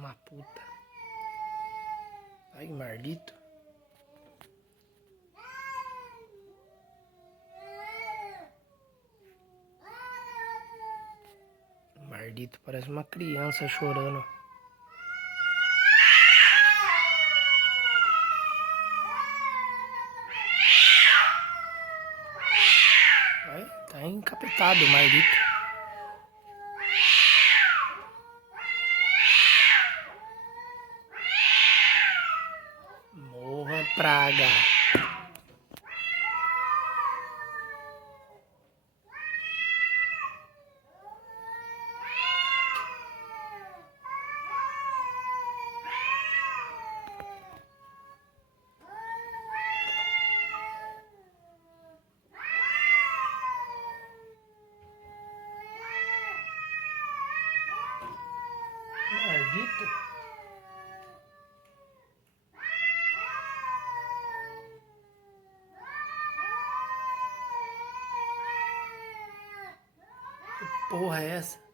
Uma puta. Ai, maldito. Maldito, parece uma criança chorando. Ai, tá encapetado o maldito. Morra, praga. Maldito. Que porra é essa?